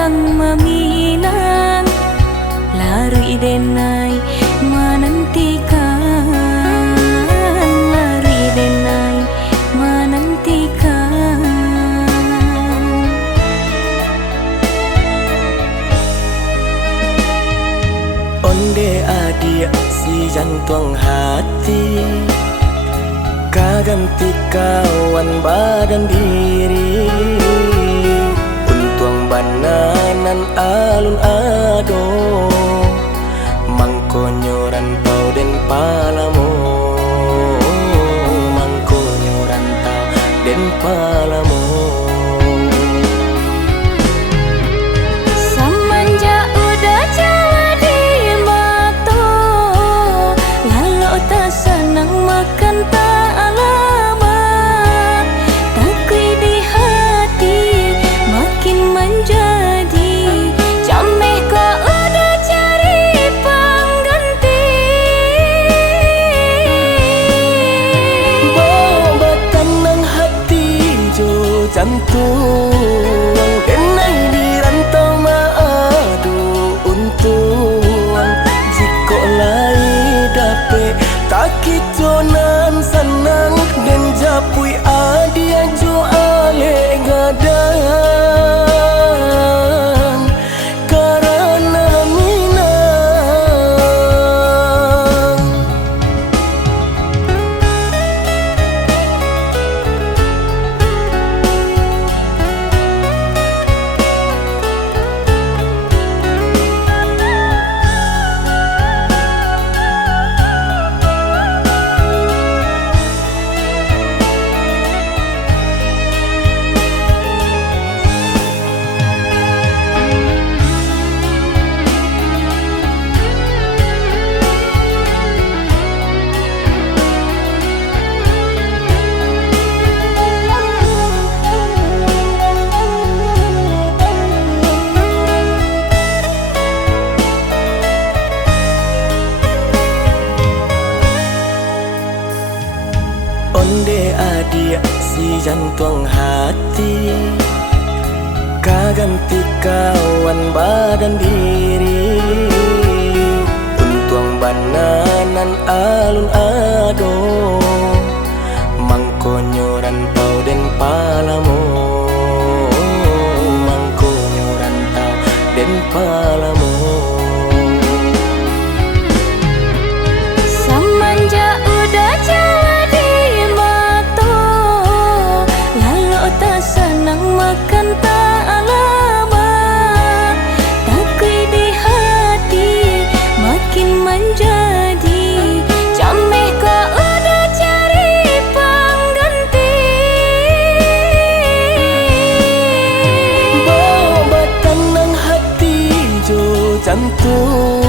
datang meminang, lari denai menantikan, lari denai menantikan. Onde adia si jantung hati, kaganti kawan badan diri. Untuang bananan alun ado, mangkonyoran pau den palamo, mangkonyoran tau den palamo. Semenjak udah Jawa di mato, lalu tak senang makan tak alamat, takui di hati makin menjadi. Jameh kau udah cari pengganti. Bawa tenang hati jo jantung, denai di rantau maadu untung. Jiko lai dape takit jonan senang, den japui adia jo ale gadang karena minang. Onde adia si jantung hati, kaganti kawan badan diri. Untuang bananan alun ado, mangkonyoran pau den palamo, mangkonyoran tau den palamo. Semenjak udah Jawa di mato, lalu tak senang makan tak alamat, takui di hati makin menjadi. Jameh kau udah cari pengganti. Bawa tenang hati jo jantung,